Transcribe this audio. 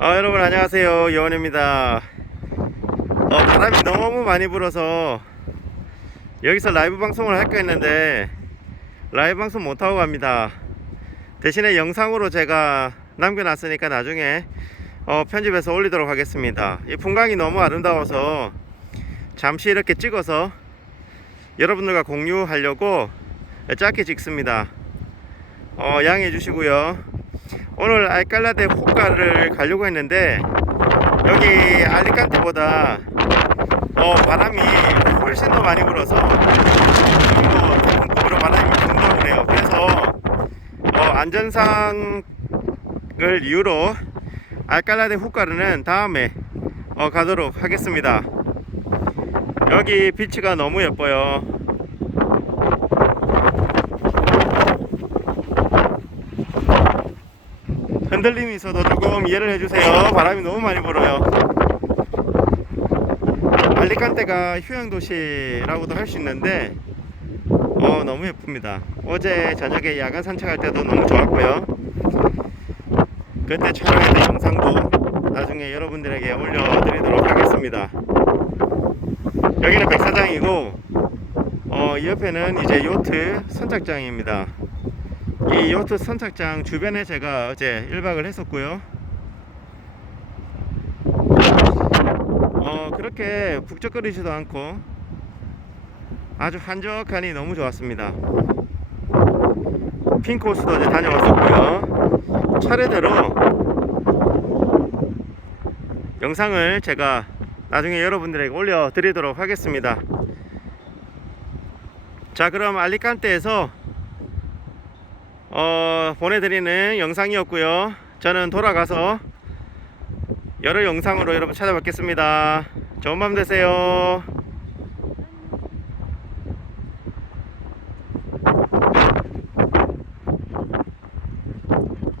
아, 여러분 안녕하세요. 여원입니다. 어, 바람이 너무 많이 불어서 여기서 라이브 방송을 할까 했는데 라이브 방송 못하고 갑니다. 대신에 영상으로 제가 남겨놨으니까 나중에 어, 편집해서 올리도록 하겠습니다. 이 풍광이 너무 아름다워서 잠시 이렇게 찍어서 여러분들과 공유하려고 짧게 찍습니다. 어, 양해해 주시고요 오늘 알칼라데 호가를 가려고 했는데 여기 알리칸테보다 어, 바람이 훨씬 더 많이 불어서 여기도 태풍급으로 바람이 분다 그래요. 그래서 어, 안전상을 이유로 알칼라데 호가르는 다음에 어, 가도록 하겠습니다. 여기 비치가 너무 예뻐요. 흔들림이 있어도 조금 이해를 해주세요. 바람이 너무 많이 불어요. 알리칸테가 휴양 도시라고도 할 수 있는데 어 너무 예쁩니다. 어제 저녁에 야간 산책할 때도 너무 좋았고요. 그때 촬영했던 영상도 나중에 여러분들에게 올려드리도록 하겠습니다. 여기는 백사장이고 어, 이 옆에는 이제 요트 선착장입니다. 이 요트 선착장 주변에 제가 어제 1박을 했었고요. 어, 그렇게 북적거리지도 않고 아주 한적하니 너무 좋았습니다. 핑코스도 이제 다녀왔었고요. 차례대로 영상을 제가 나중에 여러분들에게 올려드리도록 하겠습니다. 자, 그럼 알리칸테에서 어, 보내드리는 영상이었고요. 저는 돌아가서 여러 영상으로 여러분 찾아뵙겠습니다. 좋은 밤 되세요.